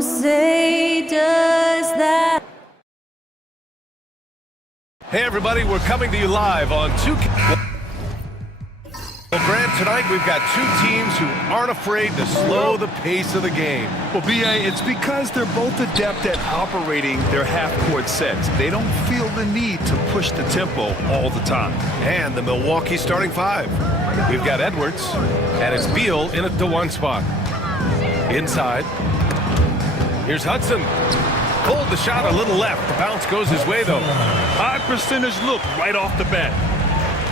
who say does that. Hey everybody, we're coming to you live on 2K. Well, Grant, tonight we've got two teams who aren't afraid to slow the pace of the game. Well, BA, it's because they're both adept at operating their half-court sets. They don't feel the need to push the tempo all the time. And the Milwaukee starting five. We've got Edwards, and it's Beal in at the one spot. Inside. Here's Hudson. Pulled the shot a little left. The bounce goes his way, though. High percentage look right off the bat.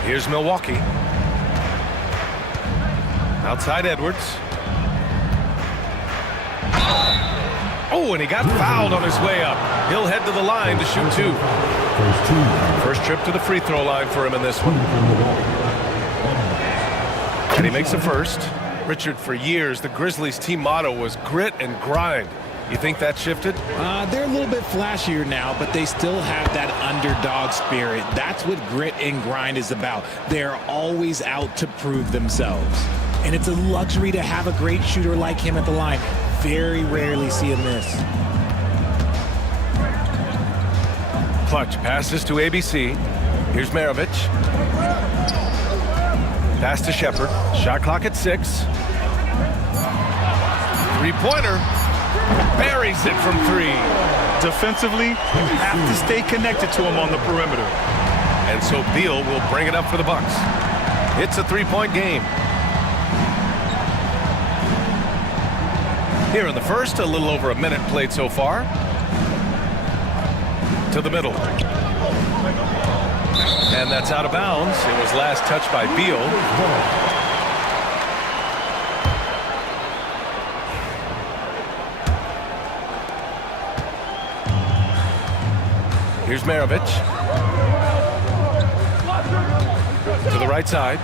Here's Milwaukee. Outside Edwards. Oh, and he got fouled on his way up. He'll head to the line to shoot two. First trip to the free throw line for him in this one. And he makes the first. Richard, for years, the Grizzlies' team motto was grit and grind. You think that shifted? They're a little bit flashier now, but they still have that underdog spirit. That's what grit and grind is about. They're always out to prove themselves. And it's a luxury to have a great shooter like him at the line. Very rarely see him miss. Clutch passes to ABC. Here's Maravich. Pass to Shepard. Shot clock at 6. Three-pointer. Buries it from 3. Defensively, you have to stay connected to him on the perimeter. And so Beal will bring it up for the Bucks. It's a three-point game. Here in the first, a little over a minute played so far. To the middle. And that's out of bounds. It was last touched by Beal. Here's Maravich. To the right side.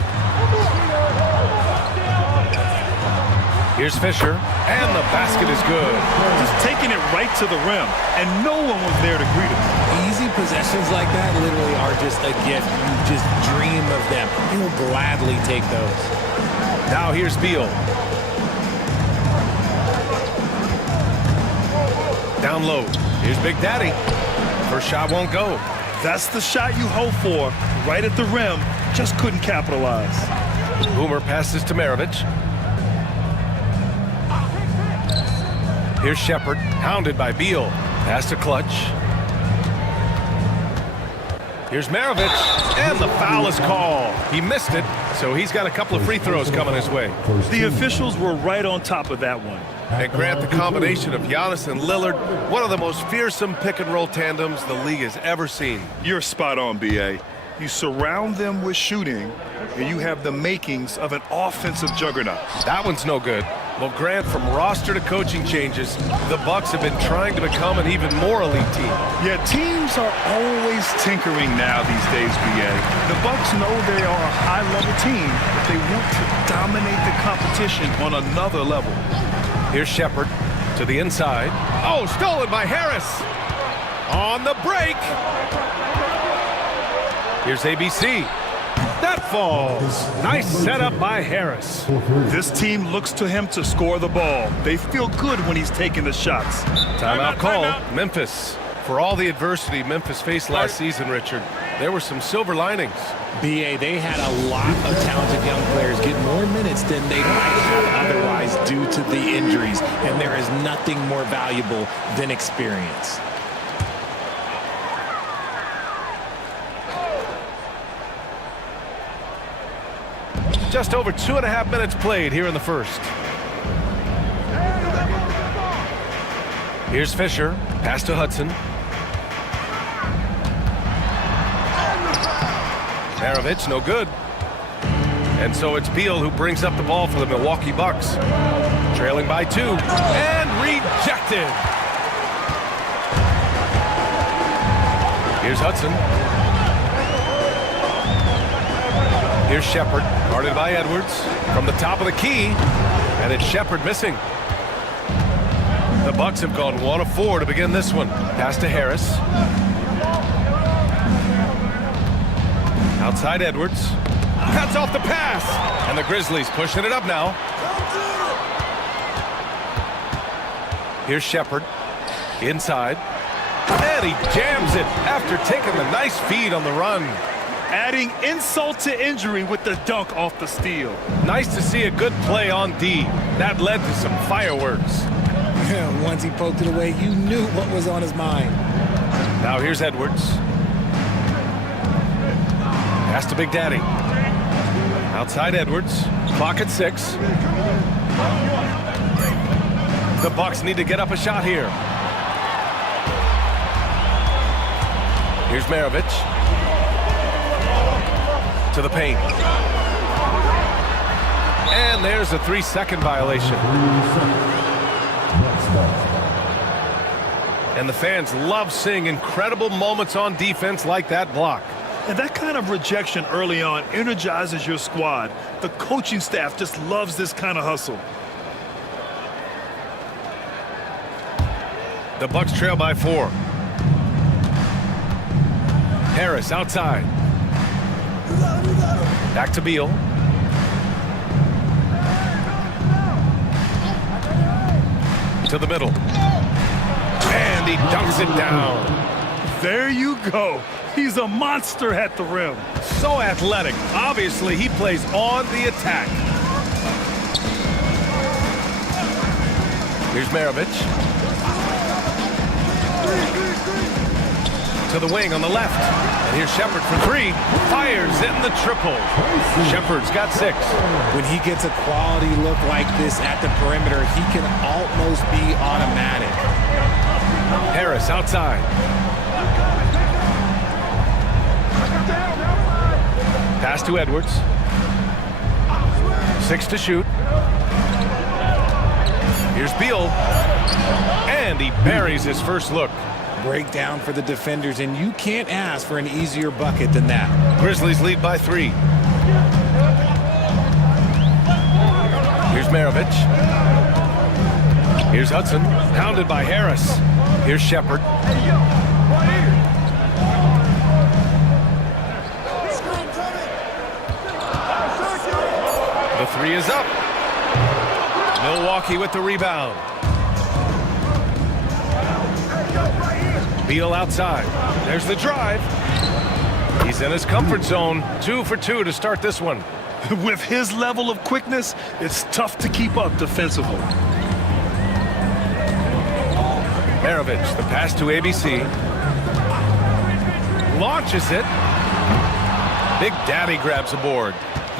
Here's Fisher. And the basket is good. Just taking it right to the rim, and no one was there to greet him. Easy possessions like that literally are just a gift. You just dream of them. You'll gladly take those. Now here's Beal. Down low. Here's Big Daddy. First shot won't go. That's the shot you hope for. Right at the rim. Just couldn't capitalize. Boomer passes to Maravich. Here's Shepard, hounded by Beal. Pass to Clutch. Here's Maravich, and the foul is called. He missed it, so he's got a couple of free throws coming his way. The officials were right on top of that one. And Grant, the combination of Giannis and Lillard, one of the most fearsome pick-and-roll tandems the league has ever seen. You're spot on, B.A. You surround them with shooting, and you have the makings of an offensive juggernaut. That one's no good. Well, Grant, from roster to coaching changes, the Bucks have been trying to become an even more elite team. Yeah, teams are always tinkering now these days, B.A. The Bucks know they are a high-level team, but they want to dominate the competition on another level. Here's Shepard to the inside. Oh, stolen by Harris. On the break. Here's ABC. That falls. Nice setup by Harris. This team looks to him to score the ball. They feel good when he's taking the shots. Timeout call. Memphis. For all the adversity Memphis faced last season, Richard, there were some silver linings. BA, they had a lot of talented young players get more minutes than they might have otherwise due to the injuries, and there is nothing more valuable than experience. Just over 2.5 minutes played here in the first. Here's Fisher. Pass to Hudson. Maravich, no good. And so it's Beal who brings up the ball for the Milwaukee Bucks. Trailing by 2. And rejected. Here's Hudson. Here's Shepard, guarded by Edwards. From the top of the key. And it's Shepard missing. The Bucks have gone 1 of 4 to begin this one. Pass to Harris. Outside Edwards. Cuts off the pass. And the Grizzlies pushing it up now. Here's Shepard. Inside. And he jams it after taking the nice feed on the run. Adding insult to injury with the dunk off the steal. Nice to see a good play on D. That led to some fireworks. Once he poked it away, you knew what was on his mind. Now here's Edwards. Pass to Big Daddy. Outside Edwards. Clock at 6. The Bucks need to get up a shot here. Here's Maravich. To the paint. And there's a 3-second violation. And the fans love seeing incredible moments on defense like that block. And that kind of rejection early on energizes your squad. The coaching staff just loves this kind of hustle. The Bucks trail by 4. Harris outside. Back to Beal. To the middle. And he dunks it down. There you go. He's a monster at the rim. So athletic. Obviously, he plays on the attack. Here's Maravich. To the wing on the left. And here's Shepard for 3. Fires in the triple. Shepard's got 6. When he gets a quality look like this at the perimeter, he can almost be automatic. Harris outside. Pass to Edwards. 6 to shoot. Here's Beal. And he buries his first look. Breakdown for the defenders, and you can't ask for an easier bucket than that. Grizzlies lead by 3. Here's Maravich. Here's Hudson. Pounded by Harris. Here's Shepard. The 3 is up. Milwaukee with the rebound. Beal outside. There's the drive. He's in his comfort zone. 2 for 2 to start this one. With his level of quickness, it's tough to keep up defensively. Maravich, the pass to ABC. Launches it. Big Daddy grabs a board.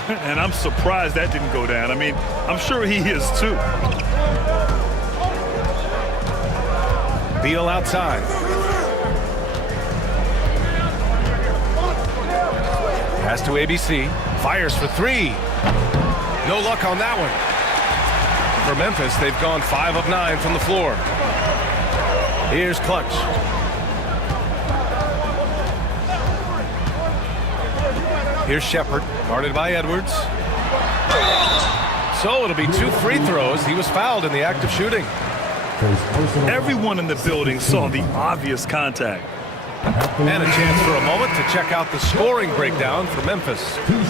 And I'm surprised that didn't go down. I mean, I'm sure he is too. Beal outside. Pass to ABC. Fires for 3. No luck on that one. For Memphis, they've gone 5 of 9 from the floor. Here's Clutch. Here's Shepard, guarded by Edwards. So it'll be 2 free throws. He was fouled in the act of shooting. Everyone in the building saw the obvious contact. And a chance for a moment to check out the scoring breakdown for Memphis.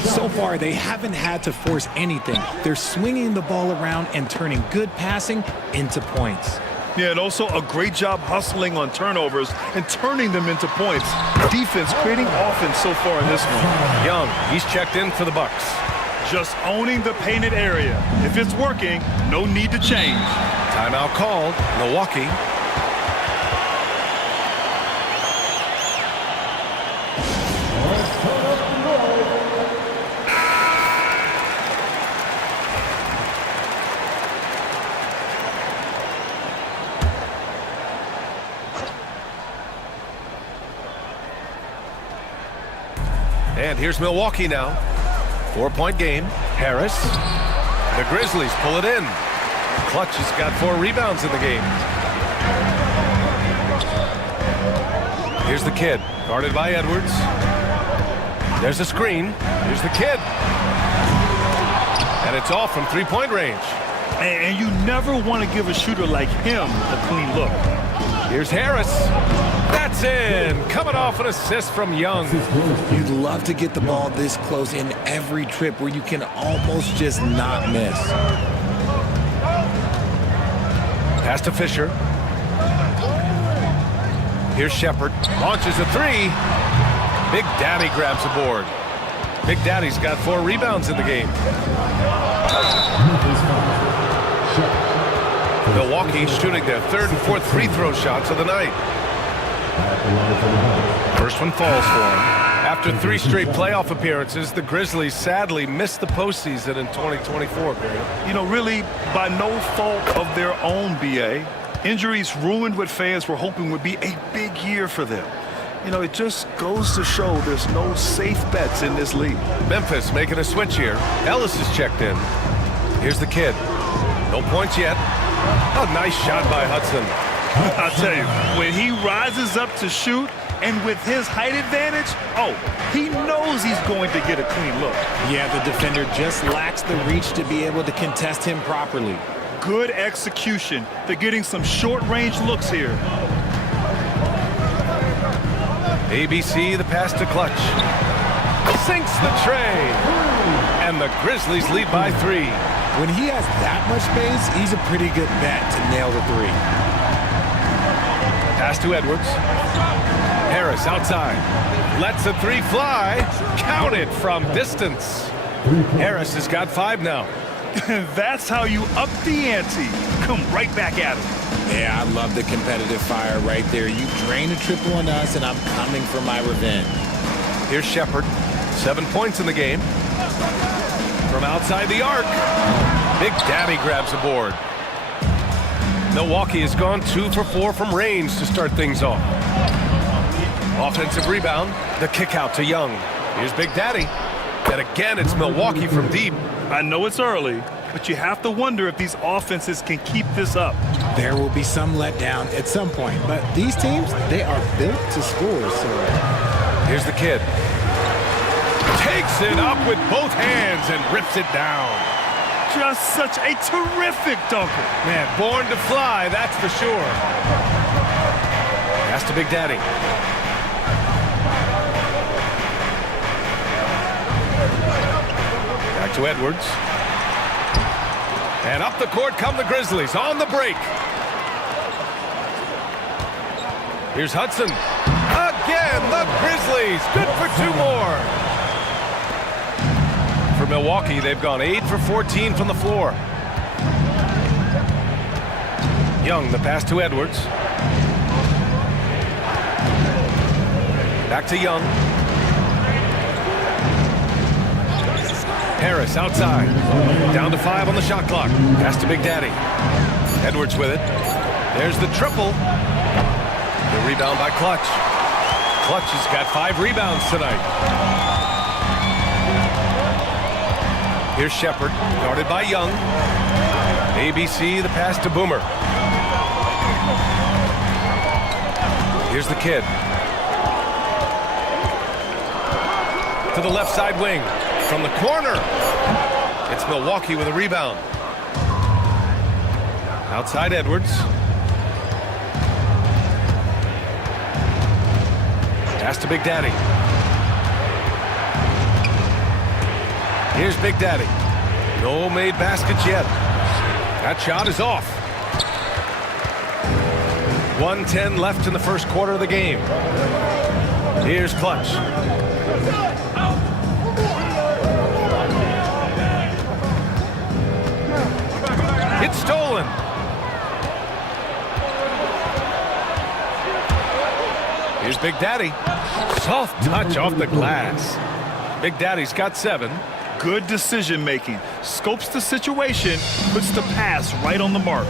So far, they haven't had to force anything. They're swinging the ball around and turning good passing into points. Yeah, and also a great job hustling on turnovers and turning them into points. Defense creating offense so far in this one. Young, he's checked in for the Bucks. Just owning the painted area. If it's working, no need to change. Timeout called. Milwaukee. And here's Milwaukee now. 4-point game. Harris. The Grizzlies pull it in. Clutch has got 4 rebounds in the game. Here's the kid, guarded by Edwards. There's a screen. Here's the kid. And it's off from 3-point range. And you never want to give a shooter like him a clean look. Here's Harris. That's in. Coming off an assist from Young. You'd love to get the ball this close in every trip where you can almost just not miss. Pass to Fisher. Here's Shepard. Launches a three. Big Daddy grabs a board. Big Daddy's got 4 rebounds in the game. Milwaukee shooting their 3rd and 4th free throw shots of the night. First one falls for him. After 3 straight playoff appearances, the Grizzlies sadly missed the postseason in 2024, Barry. You know, really by no fault of their own, BA. Injuries ruined what fans were hoping would be a big year for them. You know, it just goes to show there's no safe bets in this league. Memphis making a switch here. Ellis is checked in. Here's the kid. No points yet. Oh, nice shot by Hudson. I'll tell you, when he rises up to shoot, and with his height advantage, oh, he knows he's going to get a clean look. Yeah, the defender just lacks the reach to be able to contest him properly. Good execution. They're getting some short-range looks here. ABC, the pass to Clutch. Sinks the tray. And the Grizzlies lead by 3. When he has that much space, he's a pretty good bet to nail the 3. Pass to Edwards. Harris outside. Lets the 3 fly. Count it from distance. Harris has got 5 now. That's how you up the ante. Come right back at him. Yeah, I love the competitive fire right there. You drain a triple on us, and I'm coming for my revenge. Here's Shepard. 7 points in the game. From outside the arc. Big Daddy grabs a board. Milwaukee has gone 2 for 4 from range to start things off. Offensive rebound. The kick out to Young. Here's Big Daddy. And again, it's Milwaukee from deep. I know it's early, but you have to wonder if these offenses can keep this up. There will be some letdown at some point, but these teams, they are built to score, so... Here's the kid. Takes it up with both hands and rips it down. Just such a terrific dunker. Man, born to fly, that's for sure. Pass to Big Daddy. Back to Edwards. And up the court come the Grizzlies on the break. Here's Hudson. Again, the Grizzlies. Good for 2 more. For Milwaukee, they've gone 8 for 14 from the floor. Young, the pass to Edwards. Back to Young. Harris outside. Down to 5 on the shot clock. Pass to Big Daddy. Edwards with it. There's the triple. The rebound by Clutch. Clutch has got 5 rebounds tonight. Here's Shepard, guarded by Young. ABC, the pass to Boomer. Here's the kid. To the left side wing. From the corner. It's Milwaukee with a rebound. Outside Edwards. Pass to Big Daddy. Here's Big Daddy. No made baskets yet. That shot is off. 1:10 left in the first quarter of the game. Here's Clutch. It's stolen. Here's Big Daddy. Soft touch off the glass. Big Daddy's got 7. Good decision making. Scopes the situation, puts the pass right on the mark.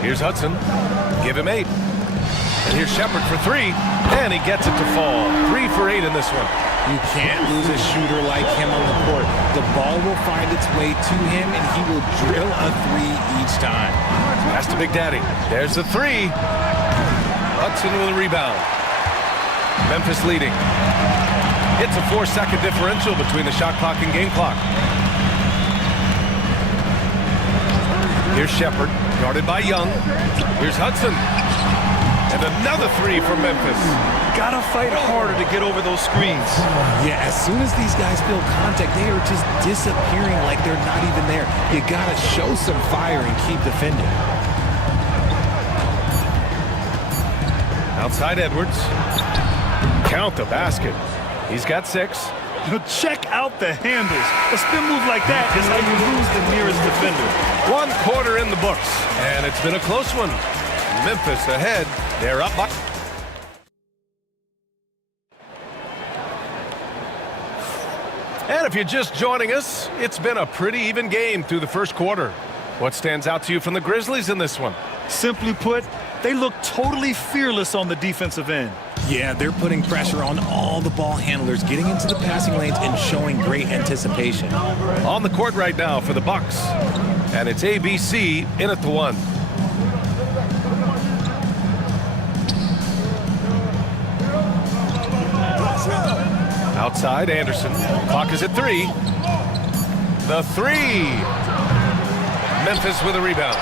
Here's Hudson. Give him 8. And here's Shepard for 3. And he gets it to fall. 3 for 8 in this one. You can't lose a shooter like him on the court. The ball will find its way to him, and he will drill a 3 each time. Pass to Big Daddy. There's the 3. Hudson with a rebound. Memphis leading. It's a 4-second differential between the shot clock and game clock. Here's Shepard, guarded by Young. Here's Hudson. And another 3 from Memphis. gotta fight harder to get over those screens. Yeah, as soon as these guys feel contact, they are just disappearing like they're not even there. You gotta show some fire and keep defending. Outside Edwards. Count the basket. He's got 6. Check out the handles. A spin move like that is how you lose the nearest defender. 1 quarter in the books, and it's been a close one. Memphis ahead. They're up by... And if you're just joining us, it's been a pretty even game through the first quarter. What stands out to you from the Grizzlies in this one? Simply put, they look totally fearless on the defensive end. Yeah, they're putting pressure on all the ball handlers, getting into the passing lanes and showing great anticipation. On the court right now for the Bucks. And it's ABC in at the 1. Outside, Anderson. Clock is at 3. The 3. Memphis with a rebound.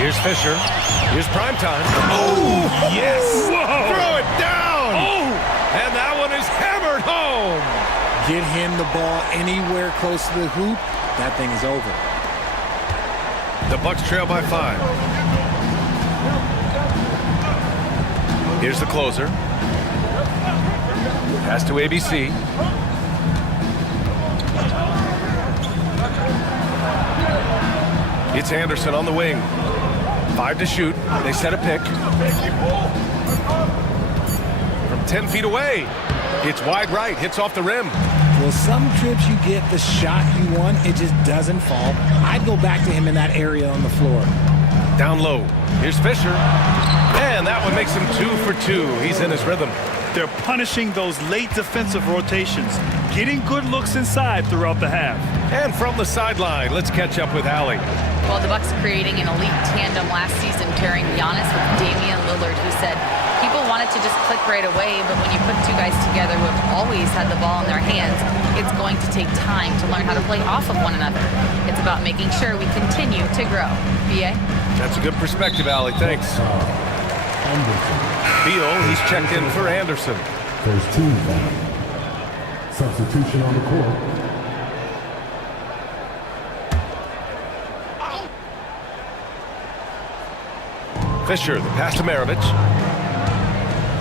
Here's Fisher. Here's primetime. Oh, yes. Whoa. Throw it down. Oh. And that one is hammered home. Get him the ball anywhere close to the hoop, that thing is over. The Bucks trail by 5. Here's the closer. Pass to ABC. It's Anderson on the wing. 5 to shoot. They set a pick. From 10 feet away. It's wide right. Hits off the rim. Well, some trips you get the shot you want, it just doesn't fall. I'd go back to him in that area on the floor. Down low. Here's Fisher. And that one makes him 2 for 2. He's in his rhythm. They're punishing those late defensive rotations, getting good looks inside throughout the half. And from the sideline, let's catch up with Allie. Well, the Bucks creating an elite tandem last season, pairing Giannis with Damian Lillard, who said people wanted to just click right away, but when you put 2 guys together who have always had the ball in their hands, it's going to take time to learn how to play off of one another. It's about making sure we continue to grow. BA? That's a good perspective, Allie. Thanks. Beal, he's checked in for Anderson. First team foul. Substitution on the court. Fisher, the pass to Maravich.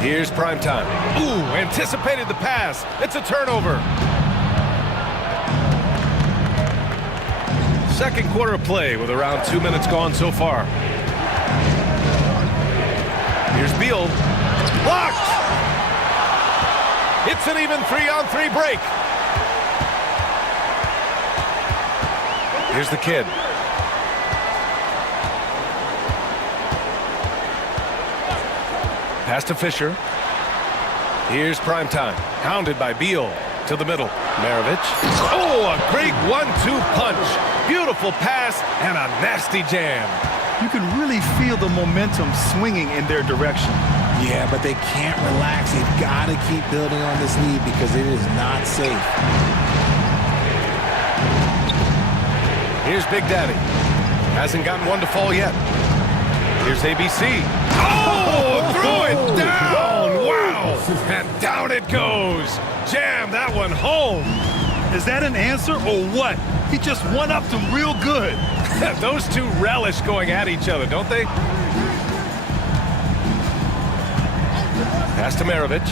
Here's primetime. Ooh, anticipated the pass. It's a turnover. Second quarter of play with around 2 minutes gone so far. Here's Beal. Blocked! It's an even 3-on-3 break. Here's the kid. Pass to Fisher. Here's primetime. Hounded by Beal. To the middle. Maravich. Oh, a great 1-2 punch. Beautiful pass and a nasty jam. You can really feel the momentum swinging in their direction. Yeah, but they can't relax. They've got to keep building on this lead because it is not safe. Here's Big Daddy. Hasn't gotten one to fall yet. Here's ABC. Oh, throw it down. Wow. And down it goes. Jam that one home. Is that an answer or what? He just one-upped him real good. Those two relish going at each other, don't they? Pass to Maravich.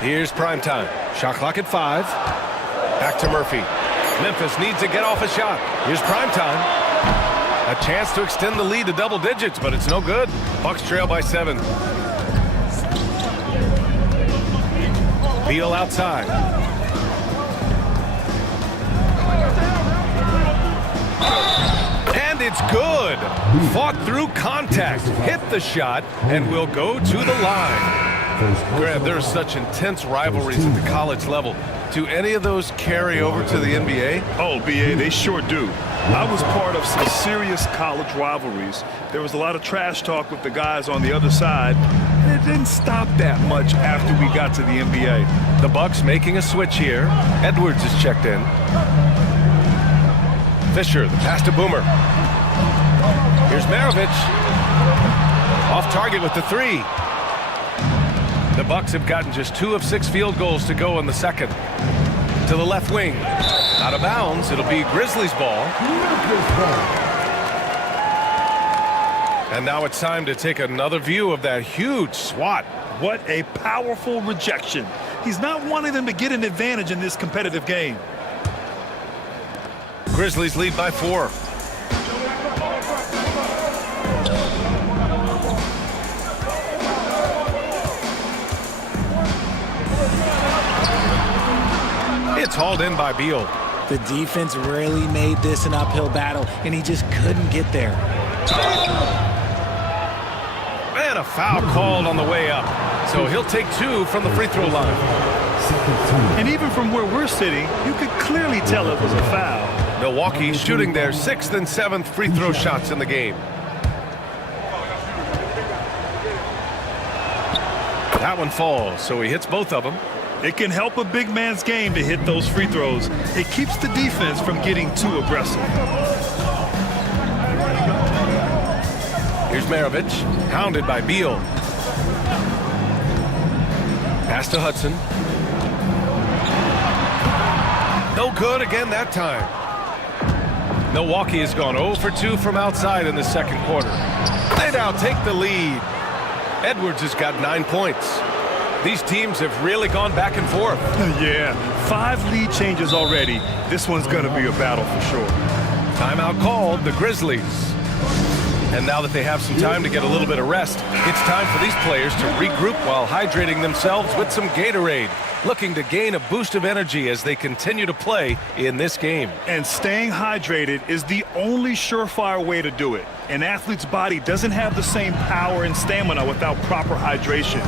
Here's primetime. Shot clock at 5. Back to Murphy. Memphis needs to get off a shot. Here's primetime. A chance to extend the lead to double digits, but it's no good. Bucks trail by 7. Beal outside. And it's good. Fought through contact, hit the shot, and will go to the line. Grant, there's such intense rivalries at the college level. Do any of those carry over to the NBA? Oh, BA, they sure do. I was part of some serious college rivalries. There was a lot of trash talk with the guys on the other side, and it didn't stop that much after we got to the NBA. The Bucks making a switch here. Edwards is checked in. Fisher, the pass to Boomer. Here's Maravich. Off target with the three. The Bucks have gotten just 2 of 6 field goals to go in the second. To the left wing. Out of bounds. It'll be Grizzlies ball. And now it's time to take another view of that huge swat. What a powerful rejection. He's not wanting them to get an advantage in this competitive game. Grizzlies lead by 4. It's hauled in by Beal. The defense really made this an uphill battle, and he just couldn't get there. And a foul called on the way up. So he'll take 2 from the free throw line. And even from where we're sitting, you could clearly tell it was a foul. Milwaukee shooting their 6th and 7th free throw shots in the game. That one falls, so he hits both of them. It can help a big man's game to hit those free throws. It keeps the defense from getting too aggressive. Here's Maravich, hounded by Beal. Pass to Hudson. No good again that time. Milwaukee has gone 0 for 2 from outside in the second quarter. They now take the lead. Edwards has got 9 points. These teams have really gone back and forth. Yeah, 5 lead changes already. This one's going to be a battle for sure. Timeout called, the Grizzlies. And now that they have some time to get a little bit of rest, it's time for these players to regroup while hydrating themselves with some Gatorade, looking to gain a boost of energy as they continue to play in this game. And staying hydrated is the only surefire way to do it. An athlete's body doesn't have the same power and stamina without proper hydration.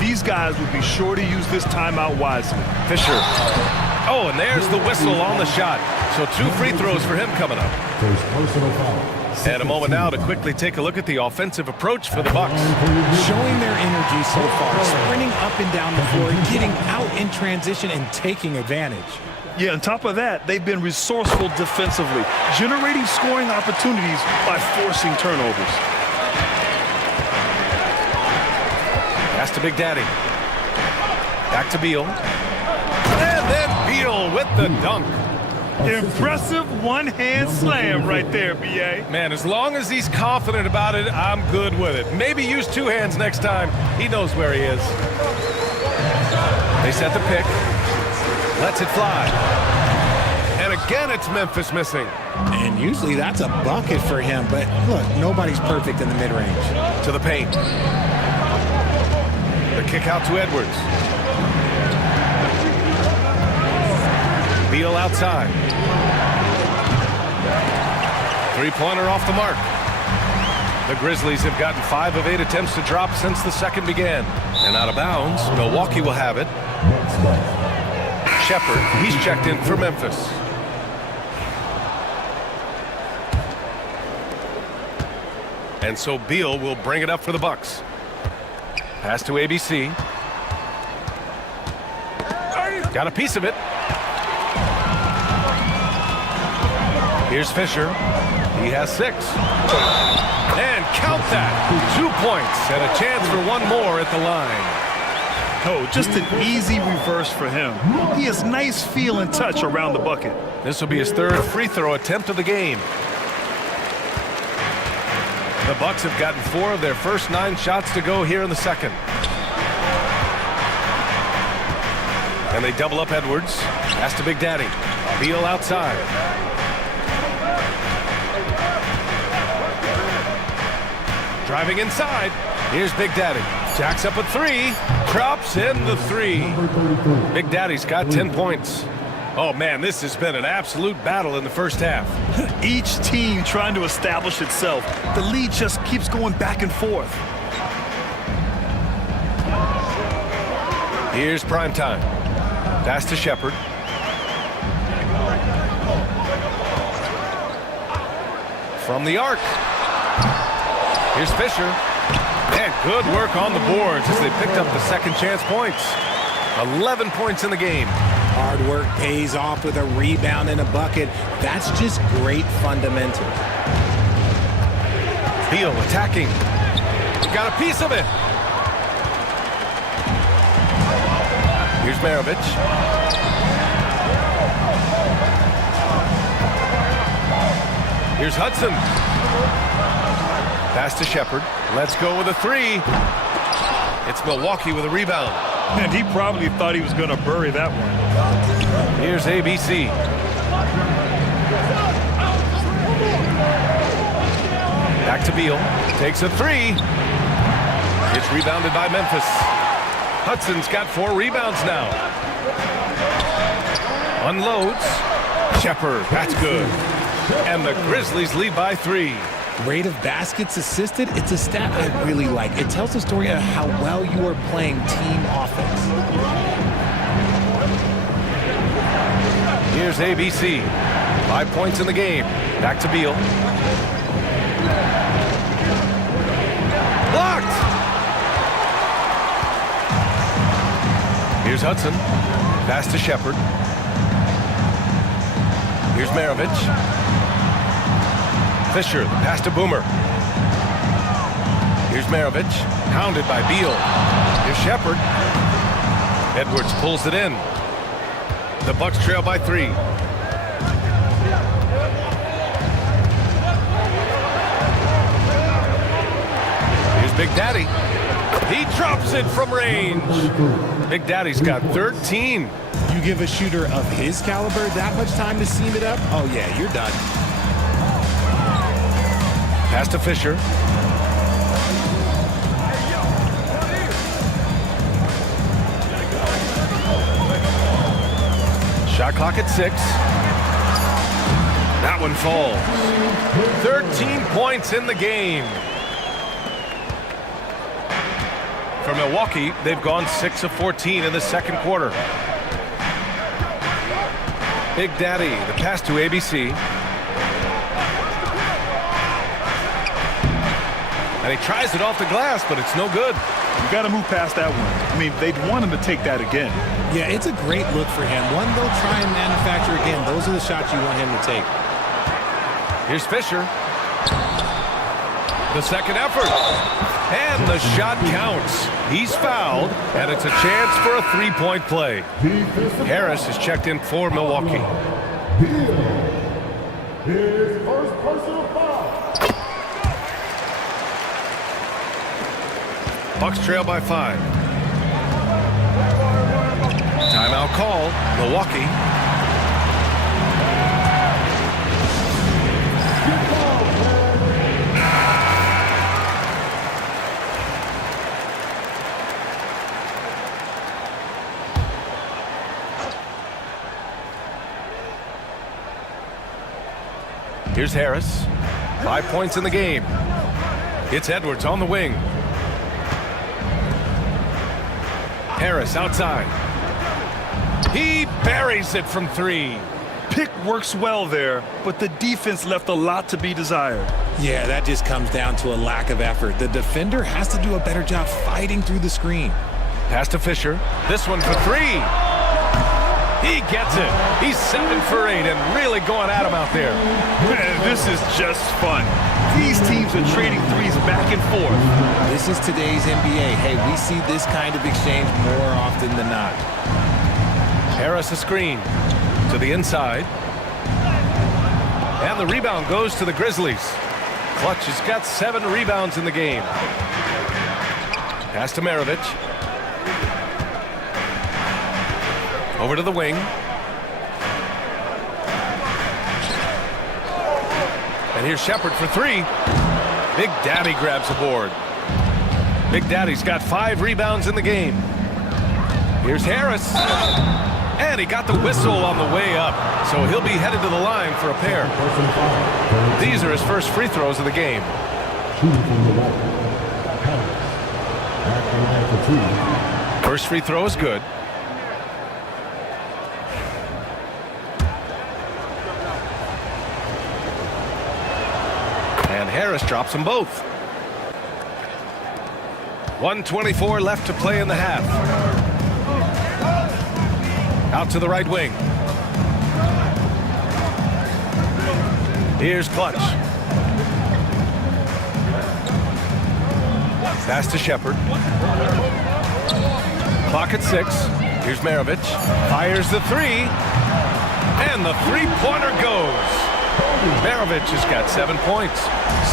These guys will be sure to use this timeout wisely. Fisher. Oh, and there's the whistle on the shot. So 2 free throws for him coming up. First personal foul. And a moment now to quickly take a look at the offensive approach for the Bucks. Showing their energy so far, sprinting up and down the floor, getting out in transition and taking advantage. Yeah, on top of that, they've been resourceful defensively, generating scoring opportunities by forcing turnovers. Pass to Big Daddy. Back to Beal. And then Beal with the dunk. Impressive one-hand slam right there, B.A. Man, as long as he's confident about it, I'm good with it. Maybe use 2 hands next time. He knows where he is. They set the pick. Lets it fly. And again, it's Memphis missing. And usually that's a bucket for him, but look, nobody's perfect in the mid-range. To the paint. The kick out to Edwards. Beal outside. 3-pointer off the mark. The Grizzlies have gotten 5 of 8 attempts to drop since the second began. And out of bounds, Milwaukee will have it. Shepard, he's checked in for Memphis. And so Beal will bring it up for the Bucks. Pass to ABC. Got a piece of it. Here's Fisher. He has 6. And count that. 2 points and a chance for 1 more at the line. Oh, just an easy reverse for him. He has nice feel and touch around the bucket. This will be his 3rd free throw attempt of the game. The Bucks have gotten 4 of their first 9 shots to go here in the second. And they double up Edwards. Pass to Big Daddy. Beal outside. Driving inside. Here's Big Daddy. Jacks up a 3. Drops in the 3. Big Daddy's got 10 points. Oh, man, this has been an absolute battle in the first half. Each team trying to establish itself. The lead just keeps going back and forth. Here's prime time. Pass to Shepard. From the arc. Here's Fisher. And good work on the boards as they picked up the second chance points. 11 points in the game. Hard work pays off with a rebound and a bucket. That's just great fundamentals. Beal attacking. Got a piece of it. Here's Maravich. Here's Hudson. Pass to Shepard. Let's go with a three. It's Milwaukee with a rebound. And he probably thought he was going to bury that one. Here's ABC. Back to Beal. Takes a three. It's rebounded by Memphis. Hudson's got 4 rebounds now. Unloads. Shepard. That's good. And the Grizzlies lead by 3. Rate of baskets assisted, it's a stat I really like. It tells the story of how well you are playing team offense. Here's ABC. 5 points in the game. Back to Beal. Blocked! Here's Hudson. Pass to Shepard. Here's Maravich. Fisher, the pass to Boomer. Here's Maravich, hounded by Beal. Here's Shepard. Edwards pulls it in. The Bucks trail by 3. Here's Big Daddy. He drops it from range. Big Daddy's got 13. You give a shooter of his caliber that much time to seam it up? Oh yeah, you're done. Pass to Fisher. Shot clock at 6. That one falls. 13 points in the game. For Milwaukee, they've gone 6 of 14 in the second quarter. Big Daddy, the pass to ABC. And he tries it off the glass, but it's no good. You got to move past that one. I mean, they'd want him to take that again. Yeah, it's a great look for him. One they'll try and manufacture again. Those are the shots you want him to take. Here's Fisher. The second effort. And the shot counts. He's fouled, and it's a chance for a 3-point play. Harris is checked in for Milwaukee. His first personal foul. Bucks trail by 5. Timeout call. Milwaukee. Here's Harris. 5 points in the game. It's Edwards on the wing. Harris outside. He buries it from 3. Pick works well there, but the defense left a lot to be desired. Yeah, that just comes down to a lack of effort. The defender has to do a better job fighting through the screen. Pass to Fisher. This one for 3. He gets it. He's 7 for 8 and really going at him out there. Man, this is just fun. These teams are trading threes back and forth. This is today's NBA. Hey, we see this kind of exchange more often than not. Harris a screen to the inside. And the rebound goes to the Grizzlies. Clutch has got 7 rebounds in the game. Pass to Maravich. Over to the wing. And here's Shepard for 3. Big Daddy grabs the board. Big Daddy's got 5 rebounds in the game. Here's Harris. And he got the whistle on the way up. So he'll be headed to the line for a pair. These are his first free throws of the game. Shooting from Milwaukee. Harris. Back to line for 2. First free throw is good. And Harris drops them both. 1:24 left to play in the half. Out to the right wing. Here's Clutch. Pass to Shepard. Clock at 6. Here's Maravich. Fires the three. And the three-pointer goes. Maravich has got 7 points.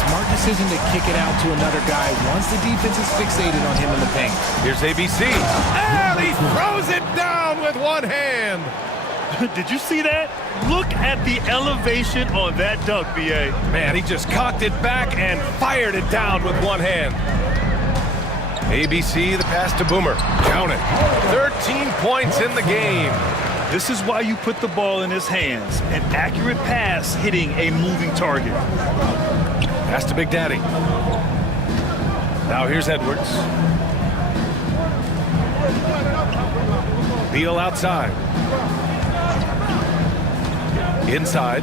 Smart decision to kick it out to another guy once the defense is fixated on him in the paint. Here's ABC. And he throws it down with one hand. Did you see that? Look at the elevation on that dunk, B.A. Man, he just cocked it back and fired it down with one hand. ABC, the pass to Boomer. Count it. 13 points in the game. This is why you put the ball in his hands. An accurate pass hitting a moving target. Pass to Big Daddy. Now here's Edwards. Beal outside. Inside.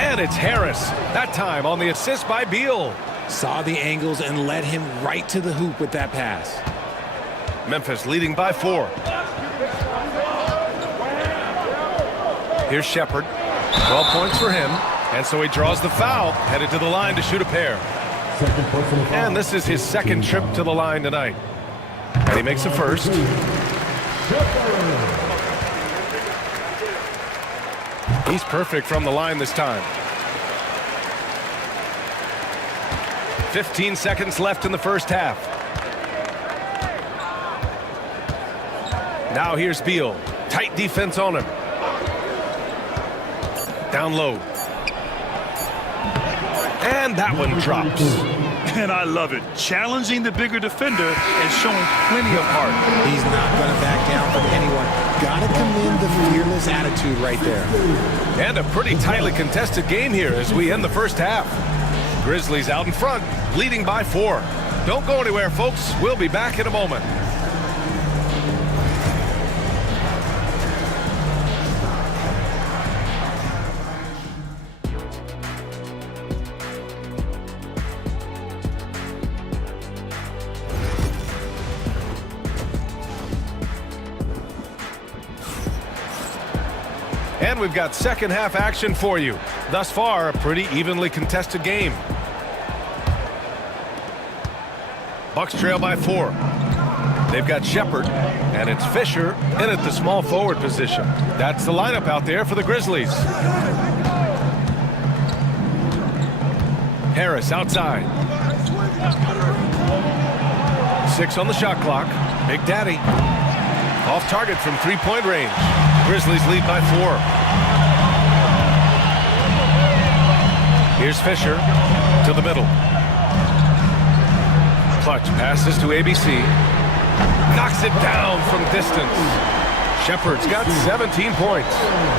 And it's Harris. That time on the assist by Beal. Saw the angles and led him right to the hoop with that pass. Memphis leading by 4. Here's Shepard. 12 points for him. And so he draws the foul, headed to the line to shoot a pair. Second personal foul. And this is his second trip to the line tonight. And he makes the first. He's perfect from the line this time. 15 seconds left in the first half. Now here's Beal. Tight defense on him. Down low. And that one drops. And I love it. Challenging the bigger defender and showing plenty of heart. He's not going to back down from anyone. Got to commend the fearless attitude right there. And a pretty tightly contested game here as we end the first half. Grizzlies out in front, leading by 4. Don't go anywhere, folks. We'll be back in a moment. And we've got second half action for you. Thus far, a pretty evenly contested game. Bucks trail by 4. They've got Shepard, and it's Fisher in at the small forward position. That's the lineup out there for the Grizzlies. Harris outside. 6 on the shot clock. Big Daddy. Off target from three-point range. Grizzlies lead by 4. Here's Fisher to the middle. Clutch passes to ABC. Knocks it down from distance. Shepard's got 17 points.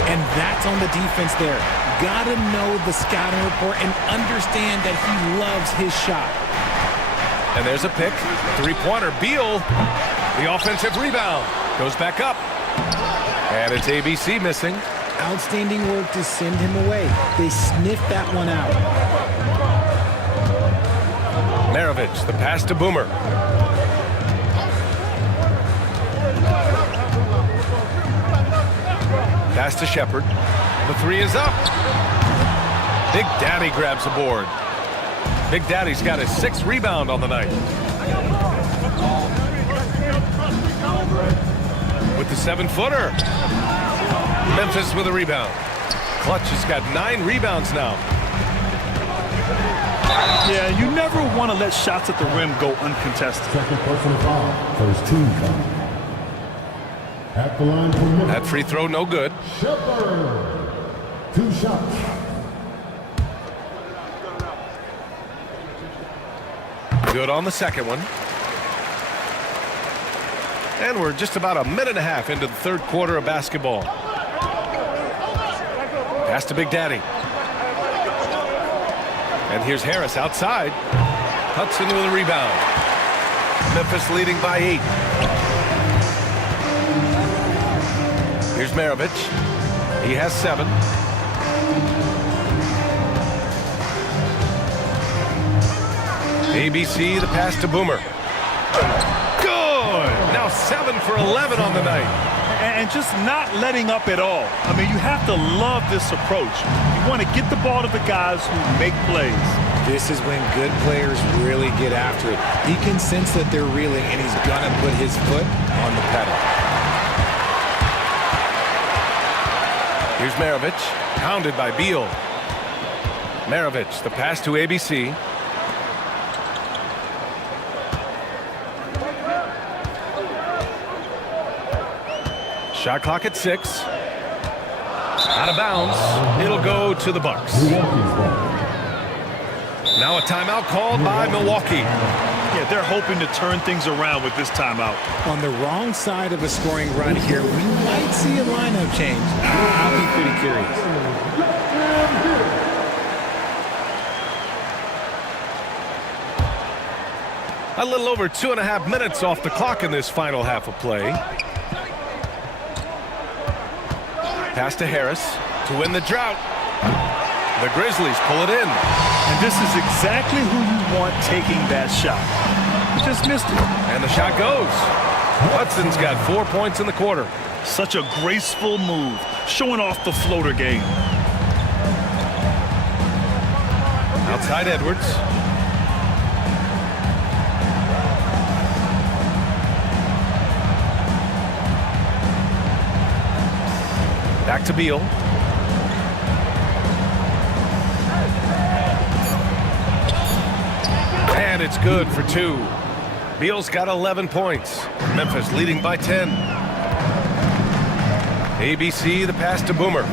And that's on the defense there. Gotta know the scouting report and understand that he loves his shot. And there's a pick. Three-pointer. Beal. The offensive rebound. Goes back up. And it's ABC missing. Outstanding work to send him away. They sniffed that one out. Maravich, the pass to Boomer. Pass to Shepard. The three is up. Big Daddy grabs a board. Big Daddy's got his 6th rebound on the night. With the 7-footer. Memphis with a rebound. Clutch has got 9 rebounds now. Yeah, you never want to let shots at the rim go uncontested. Second personal foul. First team foul. At the line for Memphis. That free throw no good. Shepard. 2 shots. Good on the second one. And we're just about a minute and a half into the third quarter of basketball. Pass to Big Daddy. And here's Harris outside. Hudson with a rebound. Memphis leading by 8. Here's Maravich. He has 7. ABC, the pass to Boomer. Good! Now 7 for 11 on the night. And just not letting up at all. I mean, you have to love this approach. You want to get the ball to the guys who make plays. This is when good players really get after it. He can sense that they're reeling, and he's going to put his foot on the pedal. Here's Maravich, pounded by Beal. Maravich, the pass to ABC. Shot clock at 6. Out of bounds. It'll go to the Bucks. Now a timeout called by Milwaukee. Yeah, they're hoping to turn things around with this timeout. On the wrong side of a scoring run here, we might see a lineup change. I'll be pretty curious. A little over 2.5 minutes off the clock in this final half of play. Pass to Harris to win the drought. The Grizzlies pull it in. And this is exactly who you want taking that shot. He just missed it. And the shot goes. Hudson's got 4 points in the quarter. Such a graceful move, showing off the floater game. Outside Edwards. Back to Beal. And it's good for 2. Beal's got 11 points. Memphis leading by 10. ABC, the pass to Boomer.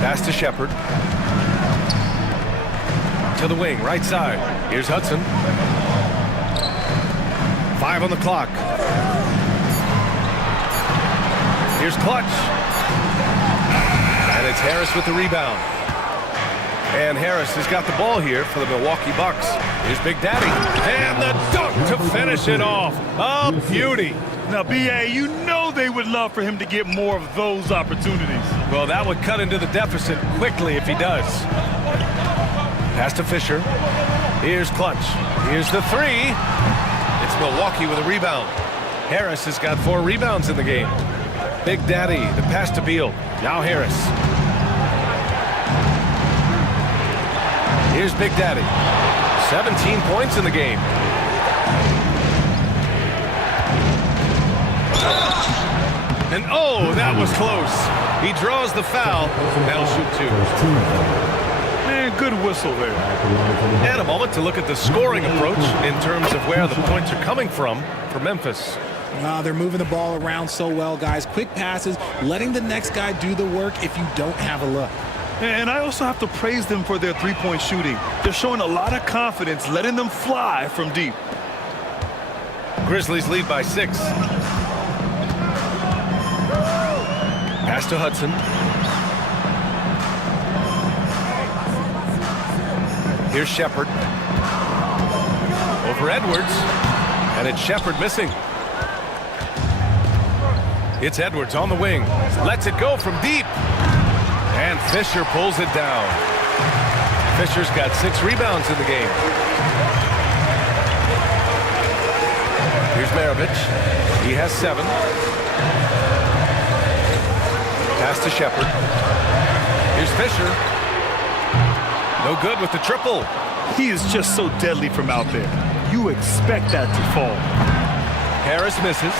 Pass to Shepherd. To the wing, right side. Here's Hudson. 5 on the clock. Here's Clutch. And it's Harris with the rebound. And Harris has got the ball here for the Milwaukee Bucks. Here's Big Daddy. And the dunk to finish it off. A beauty. Now, B.A., you know they would love for him to get more of those opportunities. Well, that would cut into the deficit quickly if he does. Pass to Fisher. Here's Clutch. Here's the 3. It's Milwaukee with a rebound. Harris has got 4 rebounds in the game. Big Daddy, the pass to Beal. Now Harris. Here's Big Daddy. 17 points in the game. And oh, that was close. He draws the foul. That'll shoot 2. Man, good whistle there. And a moment to look at the scoring approach in terms of where the points are coming from for Memphis. They're moving the ball around so well, guys. Quick passes, letting the next guy do the work if you don't have a look. And I also have to praise them for their three-point shooting. They're showing a lot of confidence, letting them fly from deep. Grizzlies lead by 6. Pass to Hudson. Here's Shepherd. Over Edwards. And it's Shepherd missing. It's Edwards on the wing. Lets it go from deep. And Fisher pulls it down. Fisher's got 6 rebounds in the game. Here's Maravich. He has 7. Pass to Shepherd. Here's Fisher. No good with the triple. He is just so deadly from out there. You expect that to fall. Harris misses.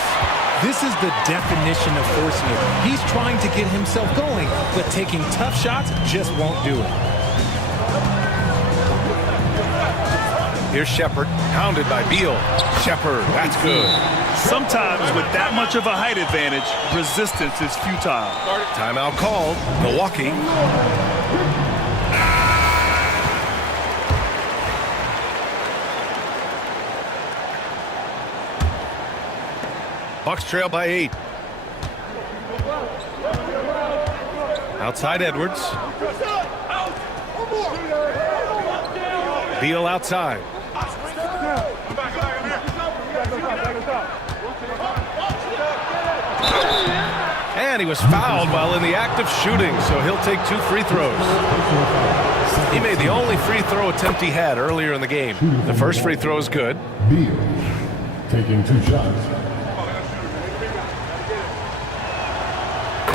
This is the definition of forcing it. He's trying to get himself going, but taking tough shots just won't do it. Here's Shepherd, pounded by Beal. Shepherd, that's good. Sometimes with that much of a height advantage, resistance is futile. Timeout called. Milwaukee. Bucks trail by 8. Outside Edwards. Beal outside. And he was fouled while in the act of shooting, so he'll take 2 free throws. He made the only free throw attempt he had earlier in the game. The first free throw is good. Beal taking 2 shots.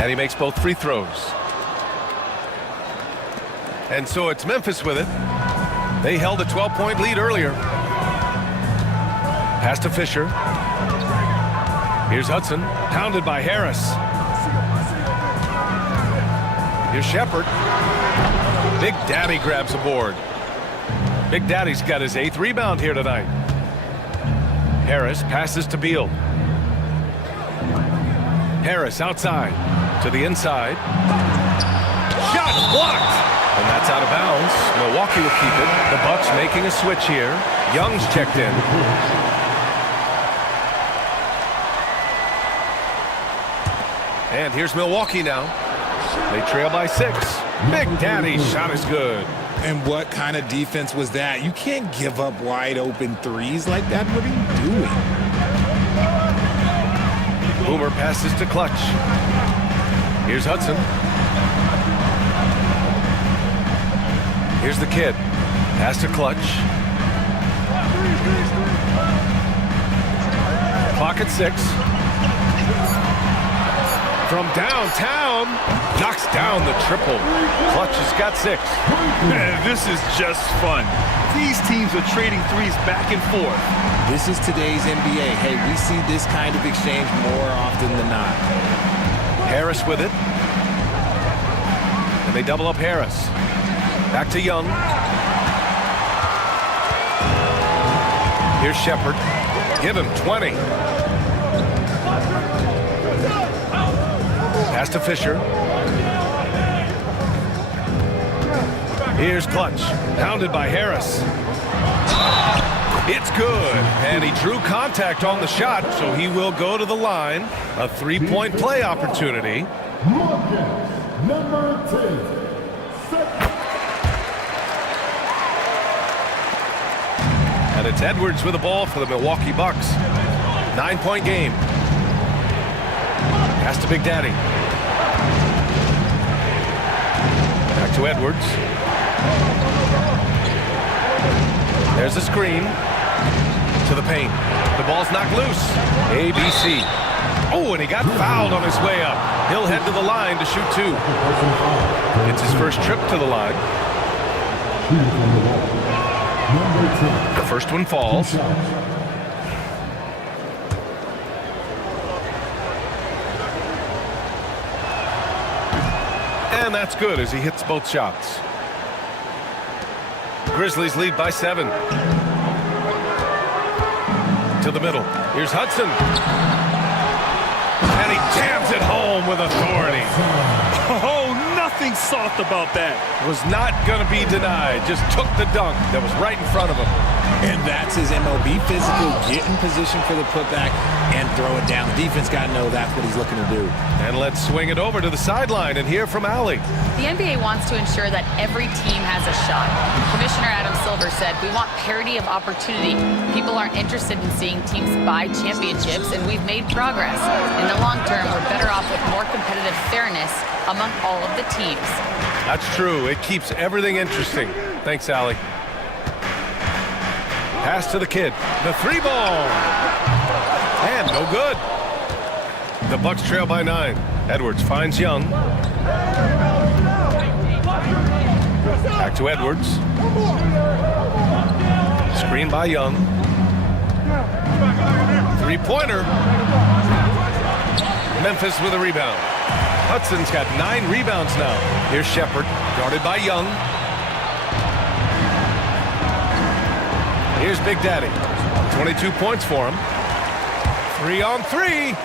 And he makes both free throws. And so it's Memphis with it. They held a 12-point lead earlier. Pass to Fisher. Here's Hudson, pounded by Harris. Here's Shepard. Big Daddy grabs a board. Big Daddy's got his 8th rebound here tonight. Harris passes to Beal. Harris outside to the inside. Shot blocked. And that's out of bounds. Milwaukee will keep it. The Bucks making a switch here. Young's checked in. And here's Milwaukee now. They trail by 6. Big Daddy's shot is good. And what kind of defense was that? You can't give up wide open threes like that. What are you doing? Boomer passes to Clutch. Here's Hudson. Here's the kid. Pass to Clutch. Clock at 6. From downtown, knocks down the triple. Clutch has got 6. Man, this is just fun. These teams are trading threes back and forth. This is today's NBA. Hey, we see this kind of exchange more often than not. Harris with it. And they double up Harris. Back to Young. Here's Shepard. Give him 20. Pass to Fisher. Here's Clutch. Pounded by Harris. It's good. And he drew contact on the shot, so he will go to the line. A 3-point play opportunity. Number 10. And it's Edwards with the ball for the Milwaukee Bucks. 9-point game. Pass to Big Daddy. Back to Edwards. There's a screen. To the paint. The ball's knocked loose. ABC. Oh, and he got fouled on his way up. He'll head to the line to shoot 2. It's his first trip to the line. The first one falls. And that's good as he hits both shots. Grizzlies lead by 7. To the middle. Here's Hudson. And he jams it home with authority. Oh, nothing soft about that. Was not going to be denied. Just took the dunk that was right in front of him. And that's his MLB physical. Get in position for the putback and throw it down. The defense got to know that's what he's looking to do. And let's swing it over to the sideline and hear from Allie. The NBA wants to ensure that every team has a shot. Commissioner Adam Silver said, we want parity of opportunity. People aren't interested in seeing teams buy championships, and we've made progress. In the long term, we're better off with more competitive fairness among all of the teams. That's true. It keeps everything interesting. Thanks, Allie. Pass to the kid. The 3-ball. And no good. The Bucks trail by 9. Edwards finds Young. Back to Edwards. Screen by Young. 3-pointer. Memphis with a rebound. Hudson's got 9 rebounds now. Here's Shepard, guarded by Young. Here's Big Daddy. 22 points for him. 3-on-3.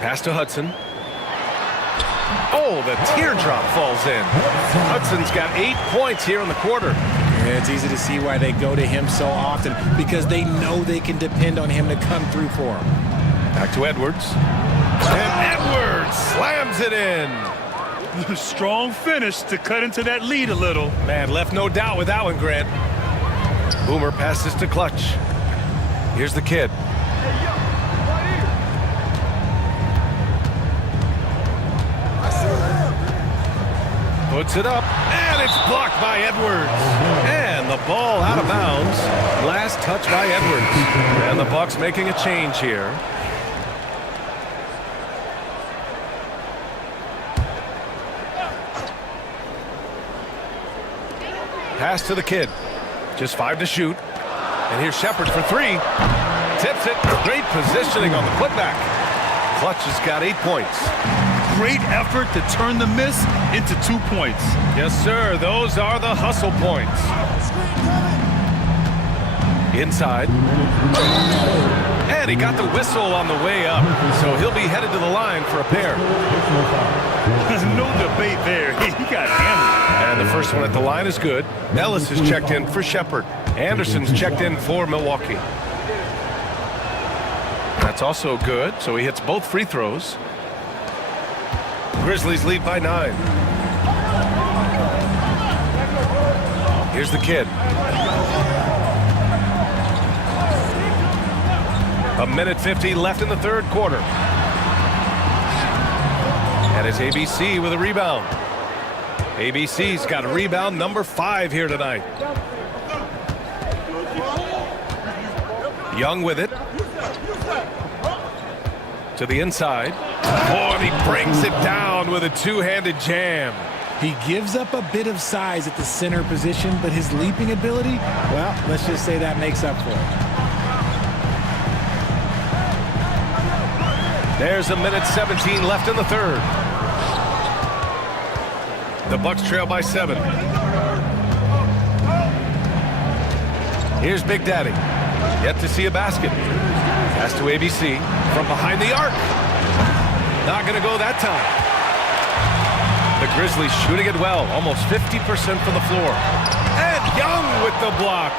Pass to Hudson. Oh, the teardrop falls in. Hudson's got 8 points here in the quarter. Yeah, it's easy to see why they go to him so often, because they know they can depend on him to come through for them. Back to Edwards. And Edwards slams it in. Strong finish to cut into that lead a little. Man, left no doubt with that one, Grant. Boomer passes to Clutch. Here's the kid. Puts it up, and it's blocked by Edwards. And the ball out of bounds. Last touch by Edwards. And the Bucks making a change here. Pass to the kid. Just 5 to shoot. And here's Shepard for 3. Tips it. Great positioning on the putback. Clutch has got 8 points. Great effort to turn the miss into 2 points. Yes, sir. Those are the hustle points. Inside. And he got the whistle on the way up. So he'll be headed to the line for a pair. There's no debate there. He got hammered. And the first one at the line is good. Ellis is checked in for Shepard. Anderson's checked in for Milwaukee. That's also good, so he hits both free throws. Grizzlies lead by 9. Here's the kid. A minute 50 left in the third quarter. And it's ABC with a rebound. ABC's got a rebound number 5 here tonight. Young with it. To the inside. Oh, and he brings it down with a two-handed jam. He gives up a bit of size at the center position, but his leaping ability, well, let's just say that makes up for it. There's a minute 17 left in the third. The Bucks trail by 7. Here's Big Daddy. Yet to see a basket. Pass to ABC from behind the arc. Not going to go that time. The Grizzlies shooting it well. Almost 50% from the floor. And Young with the block.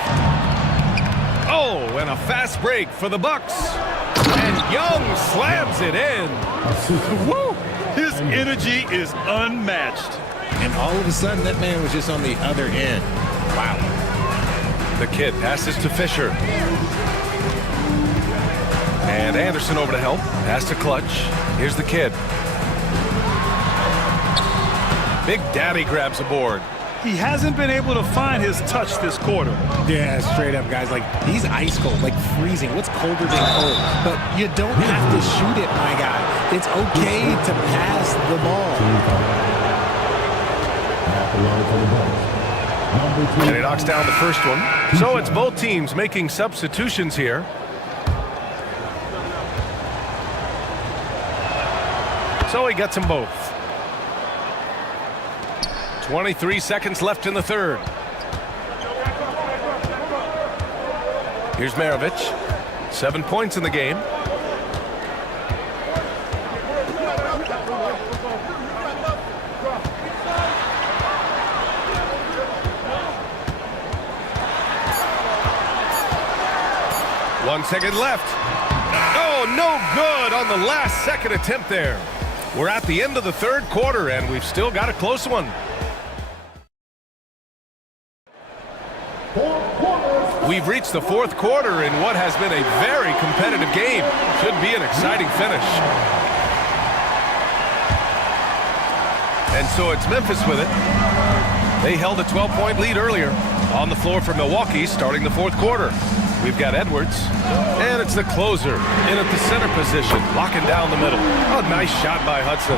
Oh, and a fast break for the Bucks. And Young slams it in. Woo! His energy is unmatched. And all of a sudden, that man was just on the other end. Wow. The kid passes to Fisher. And Anderson over to help. Pass to Clutch. Here's the kid. Big Daddy grabs a board. He hasn't been able to find his touch this quarter. Yeah, straight up, guys. Like, he's ice cold, like freezing. What's colder than cold? But you don't have to shoot it, my guy. It's okay to pass the ball. And he knocks down the first one. So it's both teams making substitutions here. So he gets them both. 23 seconds left in the third. Here's Maravich. 7 points in the game. One second left. Oh, no good on the last second attempt there. We're at the end of the third quarter, and we've still got a close one. We've reached the fourth quarter in what has been a very competitive game. Should be an exciting finish. And so it's Memphis with it. They held a 12-point lead earlier. On the floor for Milwaukee starting the fourth quarter. We've got Edwards, and it's the closer in at the center position, locking down the middle. A nice shot by Hudson.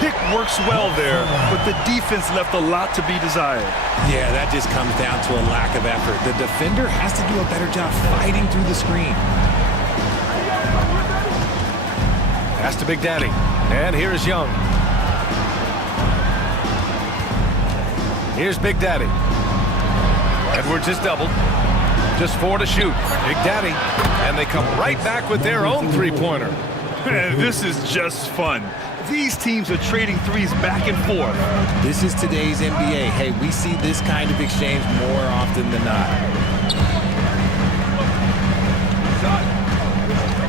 Pick works well there, but the defense left a lot to be desired. Yeah, that just comes down to a lack of effort. The defender has to do a better job fighting through the screen. Pass to Big Daddy, and here's Young. Here's Big Daddy. Edwards is doubled. Just 4 to shoot. Big Daddy. And they come right back with their own three-pointer. This is just fun. These teams are trading threes back and forth. This is today's NBA. Hey, we see this kind of exchange more often than not.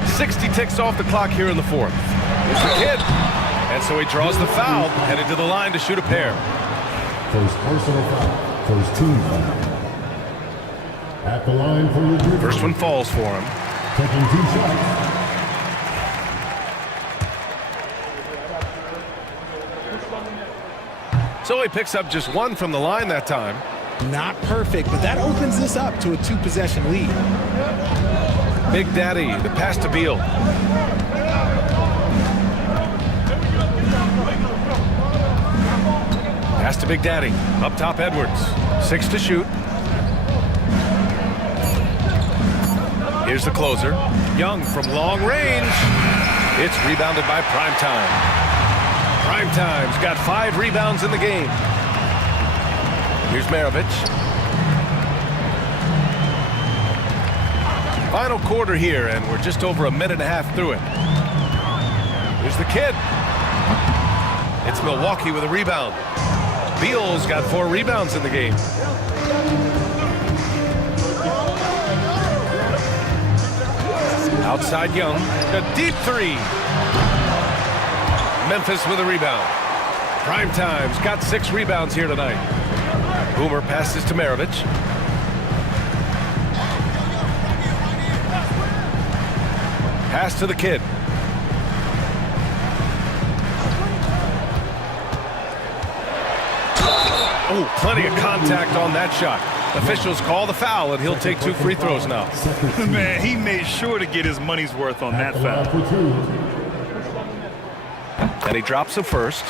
60 ticks off the clock here in the fourth. Here's the kid. And so he draws the foul, headed to the line to shoot a pair. First personal foul. First team foul. At the line for your Grizzlies. First one falls for him. Taking 2 shots. So he picks up just 1 from the line that time. Not perfect, but that opens this up to a 2-possession lead. Big Daddy, the pass to Beal. Pass to Big Daddy. Up top, Edwards. 6 to shoot. Here's the closer. Young from long range. It's rebounded by Primetime. Primetime's got 5 rebounds in the game. Here's Maravich. Final quarter here, and we're just over a minute and a half through it. Here's the kid. It's Milwaukee with a rebound. Beal's got 4 rebounds in the game. Outside Young. A deep 3. Memphis with a rebound. Primetime's got 6 rebounds here tonight. Boomer passes to Maravich. Pass to the kid. Oh, plenty of contact on that shot. Officials call the foul, and he'll take 2 free throws now. Man, he made sure to get his money's worth on that foul. And he drops the first.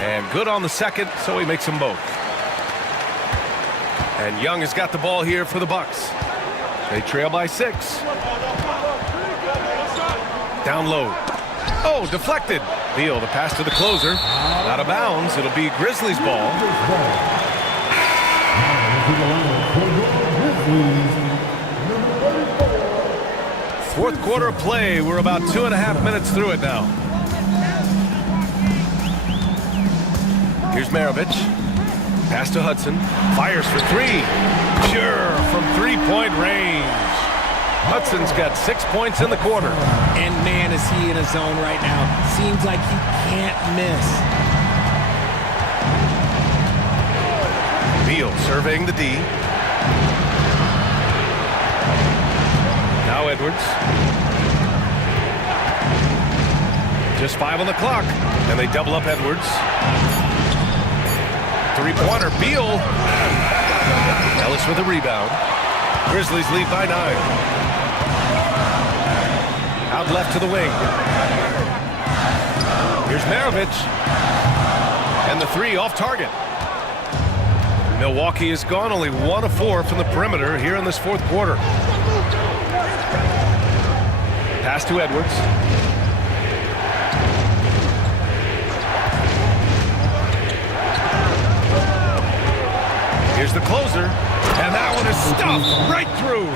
And good on the second, so he makes them both. And Young has got the ball here for the Bucks. They trail by 6. Down low. Oh, deflected. Beal, the pass to the closer. Out of bounds. It'll be Grizzlies ball. Fourth quarter of play. We're about 2.5 minutes through it now. Here's Maravich. Pass to Hudson. Fires for 3. Sure, from 3-point range. Hudson's got 6 points in the quarter. And man, is he in a zone right now. Seems like he can't miss. Beal surveying the D. Now Edwards. Just 5 on the clock. And they double up Edwards. 3-pointer. Beal. Ellis with a rebound. Grizzlies lead by 9. Out left to the wing. Here's Maravich. And the 3 off target. Milwaukee has gone only 1 of 4 from the perimeter here in this fourth quarter. Pass to Edwards. Here's the closer. And that one is stuffed right through.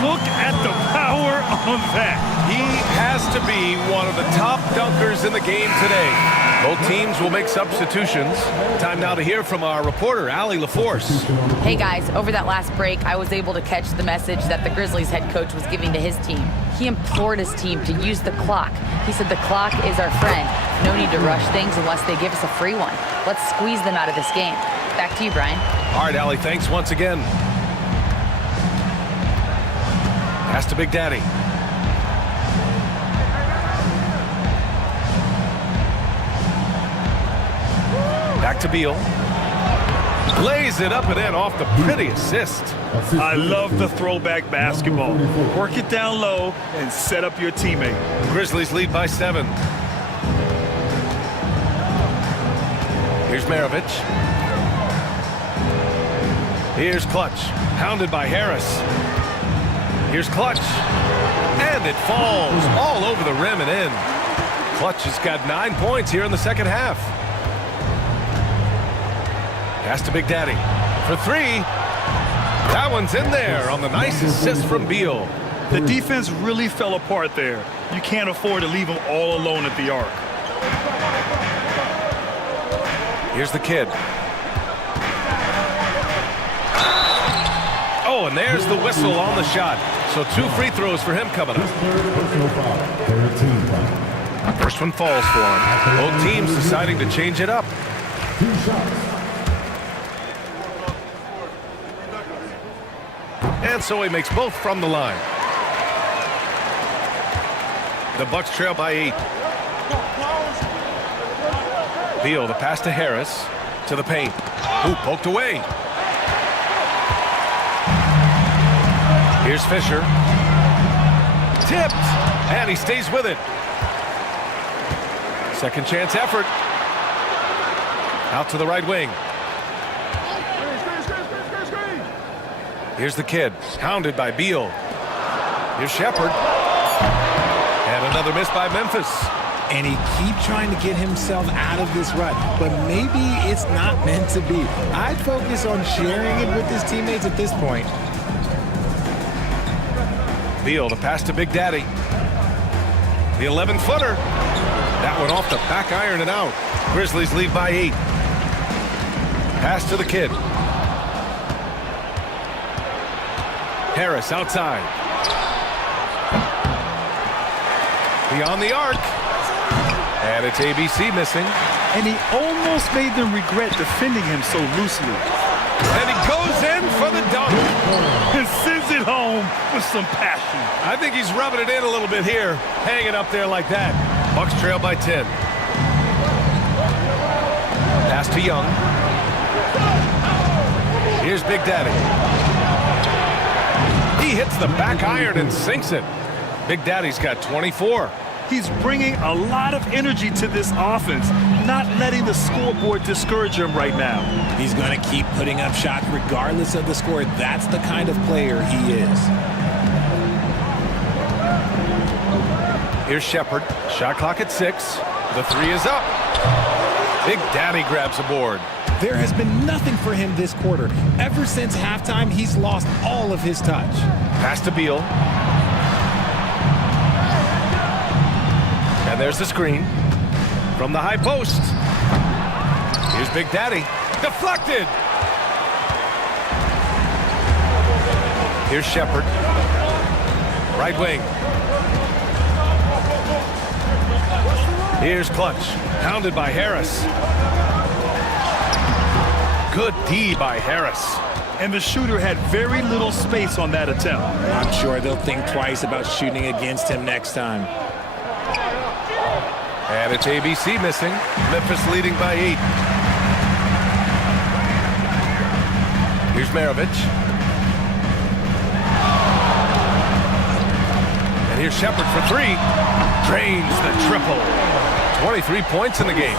Look at the power on that. He has to be one of the top dunkers in the game today. Both teams will make substitutions. Time now to hear from our reporter, Allie LaForce. Hey guys, over that last break, I was able to catch the message that the Grizzlies head coach was giving to his team. He implored his team to use the clock. He said the clock is our friend. No need to rush things unless they give us a free one. Let's squeeze them out of this game. Back to you, Brian. All right, Allie, thanks once again. Pass to Big Daddy. Back to Beal. Lays it up and in off the pretty assist. I love the throwback basketball. Work it down low and set up your teammate. Grizzlies lead by 7. Here's Maravich. Here's Clutch. Pounded by Harris. Here's Clutch. And it falls all over the rim and in. Clutch has got 9 points here in the second half. Pass to Big Daddy for 3. That one's in there on the nice assist from Beal. The defense really fell apart there. You can't afford to leave them all alone at the arc. Here's the kid. Oh, and there's the whistle on the shot. So 2 free throws for him coming up. First one falls for him. Both teams deciding to change it up. And so he makes both from the line. The Bucks trail by 8. Beal, the pass to Harris, to the paint. Ooh, poked away. Here's Fisher. tipped, and he stays with it. Second chance effort. Out to the right wing. Here's the kid, hounded by Beal. Here's Shepard. And another miss by Memphis. And he keeps trying to get himself out of this rut, but maybe it's not meant to be. I'd focus on sharing it with his teammates at this point. Beal to pass to Big Daddy. The 11-footer. That one off the back iron and out. Grizzlies lead by 8. Pass to the kid. Harris outside. Beyond the arc. And it's ABC missing. And he almost made them regret defending him so loosely. And he goes in for the dunk. And sends it home with some passion. I think he's rubbing it in a little bit here. Hang it up there like that. Bucks trail by 10. Pass to Young. Here's Big Daddy. He hits the back iron and sinks it. Big Daddy's got 24. He's bringing a lot of energy to this offense, not letting the scoreboard discourage him right now. He's going to keep putting up shots regardless of the score. That's the kind of player he is. Here's Shepard. Shot clock at 6. The 3 is up. Big Daddy grabs a board. There has been nothing for him this quarter. Ever since halftime, he's lost all of his touch. Pass to Beal. And there's the screen from the high post. Here's Big Daddy. Deflected. Here's Shepard. Right wing. Here's Clutch. Pounded by Harris. Good D by Harris. And the shooter had very little space on that attempt. I'm sure they'll think twice about shooting against him next time. And it's ABC missing. Memphis leading by 8. Here's Maravich. And here's Shepard for 3. Drains the triple. 23 points in the game.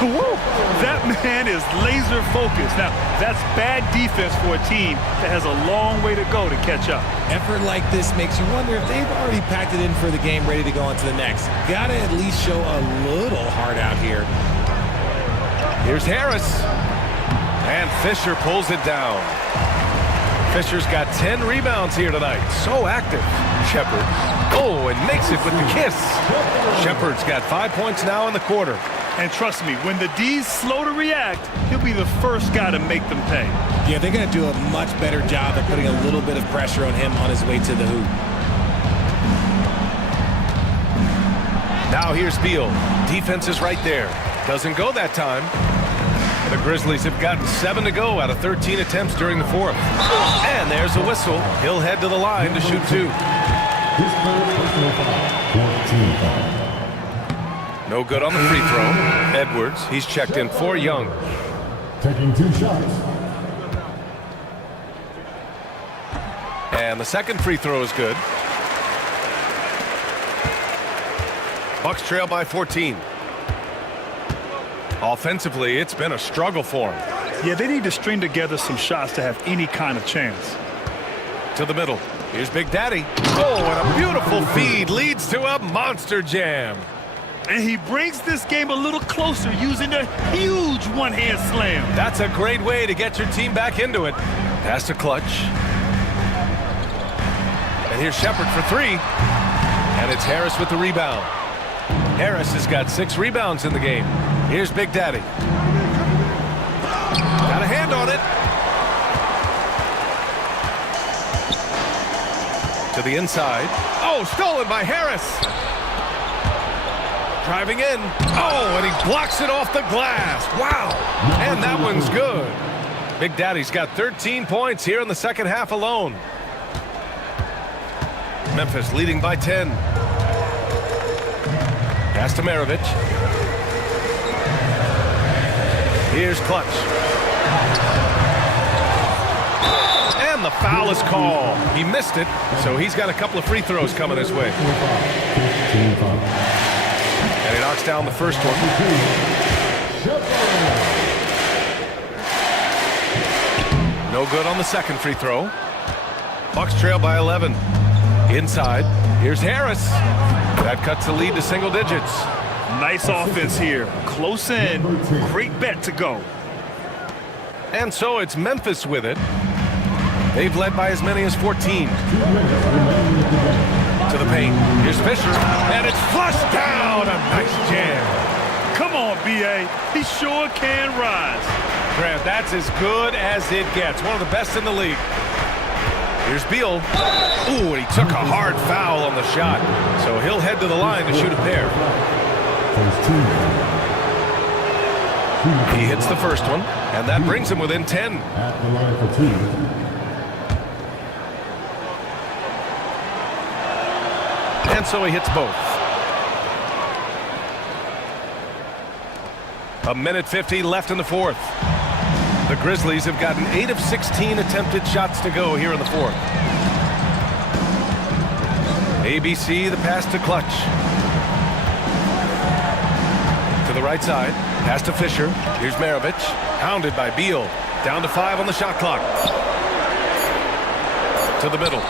Woo! That man is laser focused. Now, that's bad defense for a team that has a long way to go to catch up. Effort like this makes you wonder if they've already packed it in for the game, ready to go on to the next. Gotta at least show a little heart out here. Here's Harris. And Fisher pulls it down. Fisher's got 10 rebounds here tonight. So active. Shepard. Oh, and makes it with the kiss. Shepard's got 5 points now in the quarter. And trust me, when the D's slow to react, he'll be the first guy to make them pay. Yeah, they're going to do a much better job at putting a little bit of pressure on him on his way to the hoop. Now here's Beal. Defense is right there. Doesn't go that time. The Grizzlies have gotten 7 to go out of 13 attempts during the 4th. And there's a whistle. He'll head to the line to shoot 2. No good on the free throw. Edwards, he's checked in for Young. Taking 2 shots. And the second free throw is good. Bucks trail by 14. Offensively, it's been a struggle for him. Yeah, they need to string together some shots to have any kind of chance. To the middle. Here's Big Daddy. Oh, and a beautiful feed leads to a monster jam. And he brings this game a little closer using a huge one-hand slam. That's a great way to get your team back into it. Pass to Clutch. And here's Shepard for 3. And it's Harris with the rebound. Harris has got 6 rebounds in the game. Here's Big Daddy. Got a hand on it. To the inside. Oh, stolen by Harris. Driving in. Oh, and he blocks it off the glass. Wow. And that one's good. Big Daddy's got 13 points here in the second half alone. Memphis leading by 10. Pass to Maravich. Here's Clutch. And the foul is called. He missed it, so he's got a couple of free throws coming his way. And he knocks down the first one. No good on the second free throw. Bucks trail by 11. Inside, here's Harris. That cuts the lead to single digits. Nice offense here. Close in. Great bet to go. And so it's Memphis with it. They've led by as many as 14. To the paint. Here's Fisher. And it's flushed down. A nice jam. Come on, B.A. He sure can rise. Grant, that's as good as it gets. One of the best in the league. Here's Beal. Ooh, and he took a hard foul on the shot. So he'll head to the line to shoot a pair. He hits the first one, and that brings him within 10. At the line for 2. And so he hits both. A minute 50 left in the fourth. The Grizzlies have gotten 8 of 16 attempted shots to go here in the fourth. ABC, the pass to Clutch. To the right side, pass to Fisher. Here's Maravich, hounded by Beal. Down to 5 on the shot clock. To the middle.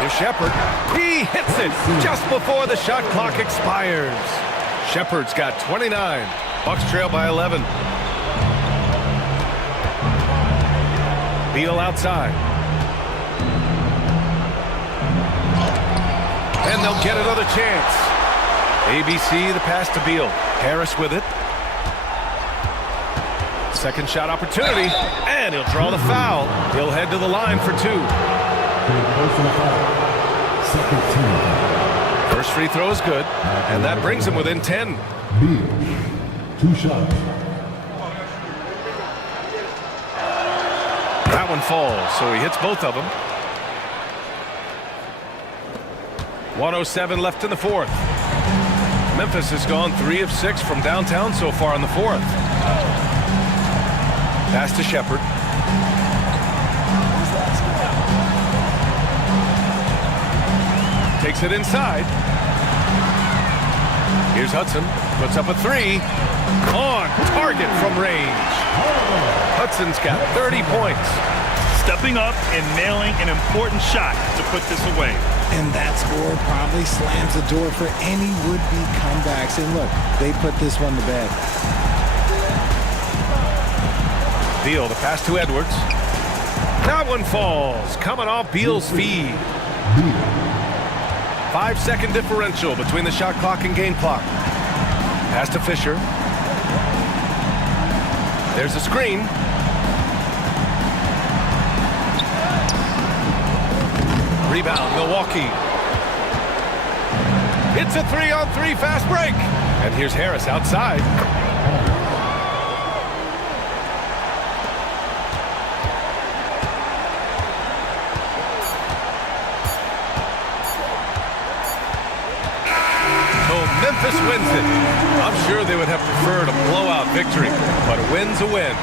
Here's Shepard. He hits it just before the shot clock expires. Shepard's got 29. Bucks trail by 11. Beal outside. And they'll get another chance. ABC, the pass to Beal. Harris with it. Second shot opportunity. And he'll draw the foul. He'll head to the line for 2. First free throw is good. And that brings him within 10. Beal, 2 shots. That one falls, so he hits both of them. 1:07 left in the fourth. Memphis has gone 3 of 6 from downtown so far in the fourth. Pass to Shepard. Takes it inside. Here's Hudson. Puts up a 3. On target from range. Hudson's got 30 points. Stepping up and nailing an important shot to put this away. And that score probably slams the door for any would-be comebacks. And look, they put this one to bed. Beal, the pass to Edwards. That one falls, coming off Beal's feed. 5-second differential between the shot clock and game clock. Pass to Fisher. There's a screen. Rebound, Milwaukee. It's a 3-on-3 fast break. And here's Harris outside. So Memphis wins it. I'm sure they would have preferred a blowout victory, but a win's a win.